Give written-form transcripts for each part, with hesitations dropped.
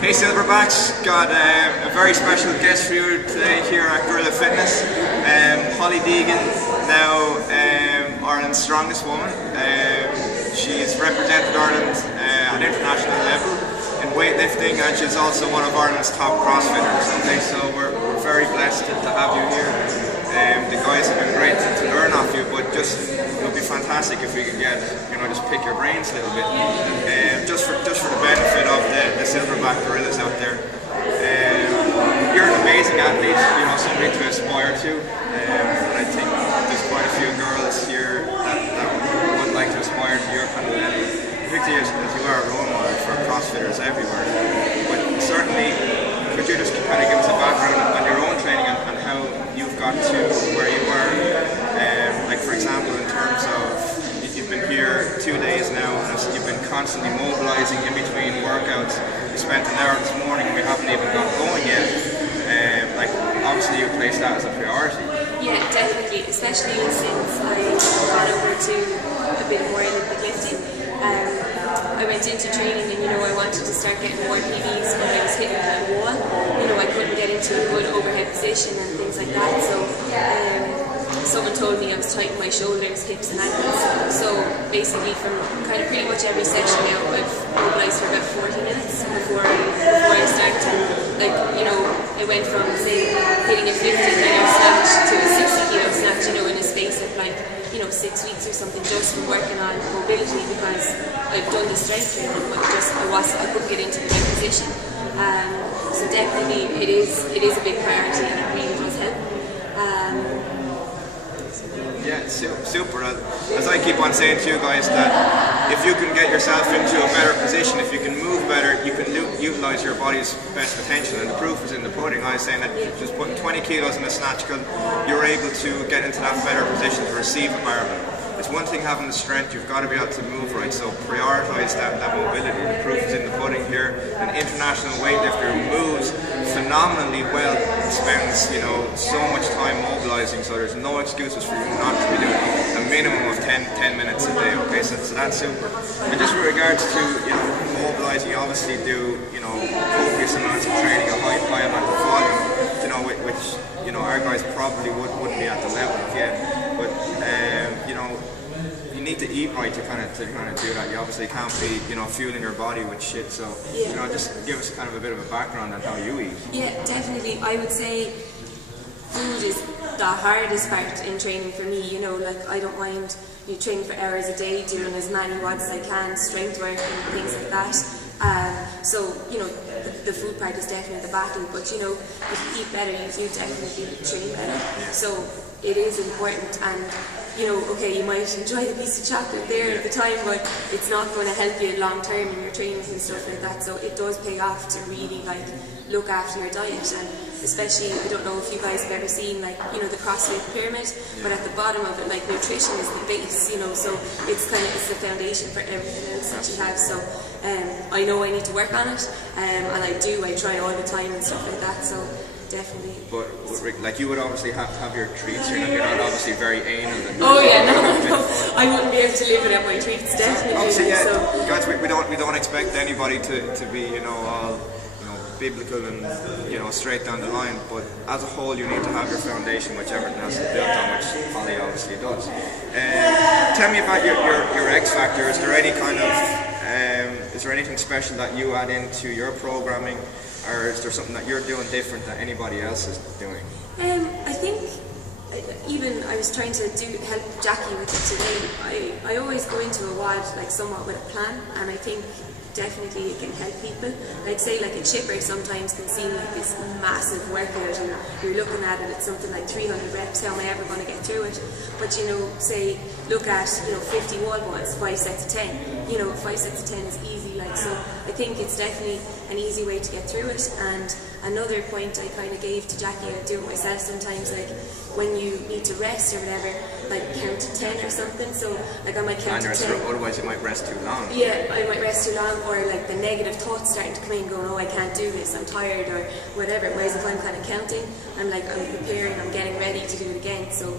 Hey Silverbacks, got a very special guest for you today here at Gorilla Fitness. Holly Deegan, now Ireland's strongest woman. She's represented Ireland at international level in weightlifting, and she's also one of Ireland's top CrossFitters. Okay, so we're very blessed to have you here. The guys have been great to learn off you, but it would be fantastic if we could get, just pick your brains a little bit, just for the benefit of the silverback gorillas out there. You're an amazing athlete, somebody to aspire to, and I think there's quite a few girls here that would like to aspire to your kind of level, particularly as you are a role model for CrossFitters everywhere. But certainly, could you just kind of give us a background on your own training and how you've got to where you are? Like for example, in terms of you've been here 2 days now, and you've been constantly mobilising in between workouts. We spent an hour this morning and we haven't even got going yet. Like obviously you place that as a priority. Yeah, definitely, especially since I got over to a bit more Olympic lifting. I went into training and I wanted to start getting more PBs when I was hitting that wall. I couldn't get into a good overhead position and things like that. So someone told me I was tightening my shoulders, hips and ankles. So basically from kind of pretty much every session now I've mobilised for about 40 minutes before I start to, it went from say hitting a 50 kilo snatch to a 60 kilo snatch, in a space of 6 weeks or something, just from working on mobility, because I've done the strength training but I couldn't get into the right position. So definitely it is a big priority and it really does help. Yeah, super. As I keep on saying to you guys, that if you can get yourself into a better position, if you can move better, you can utilise your body's best potential, and the proof is in the pudding. I was saying that just putting 20 kilos in a snatch, you're able to get into that better position to receive a barbell. It's one thing having the strength, you've got to be able to move right, so prioritise that mobility. The proof is in the pudding here. An international weightlifter who moves phenomenally well, spends so much time mobilising, so there's no excuses for you not to be doing a minimum of 10 minutes a day. Okay, so that's super. And just with regards to mobilising, you obviously do copious amounts of training, a high amount of volume, which our guys probably wouldn't be at the level of yet. But you need to eat right to kind of do that. You obviously can't be fueling your body with shit. So just give us kind of a bit of a background on how you eat. Yeah, definitely. I would say food is the hardest part in training for me. I don't mind training for hours a day, doing as many watts as I can, strength work and things like that. So the food part is definitely the battle, but if you eat better, you definitely train better. Yeah. So it is important, and okay, you might enjoy the piece of chocolate there at the time, but it's not going to help you long term in your trainings and stuff like that. So it does pay off to really look after your diet, and especially, I don't know if you guys have ever seen the CrossFit pyramid, but at the bottom of it, nutrition is the base, so it's the foundation for everything else that you have. So I know I need to work on it, and I try all the time and stuff like that. So definitely. But you would obviously have to have your treats. You're not obviously very anal. Oh yeah, no. I wouldn't be able to live without my treats. Definitely. Obviously, guys, we don't expect anybody to be all biblical and straight down the line. But as a whole, you need to have your foundation, which everything else is built on, which Holly obviously does. Tell me about your X factor. Is there any kind of is there anything special that you add into your programming, or is there something that you're doing different that anybody else is doing? I think even I was trying to help Jackie with it today. I always go into a WOD somewhat with a plan, and I think definitely it can help people. I'd say a chipper sometimes can seem like this massive workout, and you're looking at it, it's something like 300 reps, how am I ever going to get through it? But say look at 50 wall balls, 5 sets of 10. 5 sets of 10 is easy, so I think it's definitely an easy way to get through it. And another point I kind of gave to Jackie, I do it myself sometimes, when you need to rest or whatever, like count to 10 or something. So like I might count to 10. Otherwise you might rest too long. Yeah, I might rest too long, or like the negative thoughts starting to come in, going, oh, I can't do this, I'm tired, or whatever. Whereas if I'm kind of counting, I'm preparing, I'm getting ready to do it again. So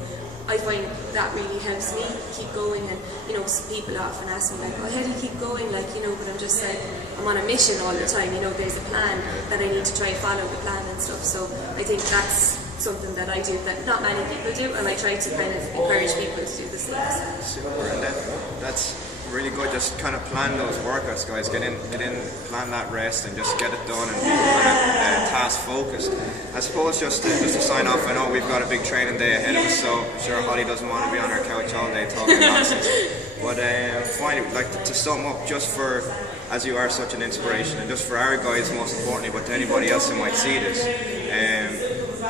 I find that really helps me keep going. And you know, people often ask me like, oh, how do you keep going? Like, you know, but I'm just like, I'm on a mission all the time. You know, there's a plan that I need to try and follow the plan and stuff. So I think that's something that I do that not many people do, and I try to kind of encourage people to do the same. Super, and that's really good. Just kind of plan those workouts, guys. Get in, plan that rest, and just get it done and be kind of task focused. I suppose just to sign off. I know we've got a big training day ahead of us, so I'm sure Holly doesn't want to be on her couch all day talking nonsense. But finally, like to sum up, just for, as you are such an inspiration, and just for our guys most importantly, but to anybody else who might see this,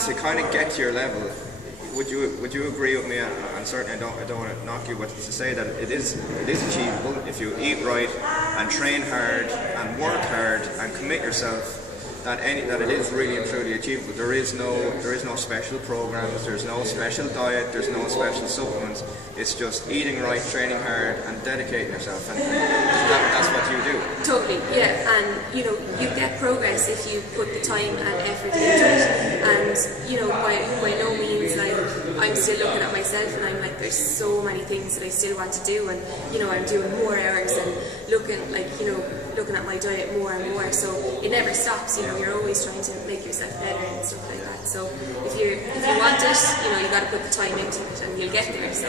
to kind of get to your level, would you agree with me? And certainly I don't want to knock you, but to say that it is achievable if you eat right and train hard and work hard and commit yourself. That it is really and truly achievable. There is no special programs, there's no special diet, there's no special supplements. It's just eating right, training hard, and dedicating yourself. And that's what you do. Totally, yeah. And you know, you get progress if you put the time and effort into it. And you know, by no means, like, I'm still looking at myself and I'm like, there's so many things that I still want to do, and you know, I'm doing more hours and looking at my diet more and more. So it never stops. You know, you're always trying to make yourself better and stuff like that. So if you want it, you know, you got to put the time into it, and you'll get there. So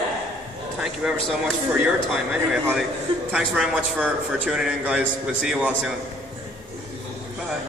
thank you ever so much for your time. Anyway, Holly, thanks very much for tuning in, guys. We'll see you all soon.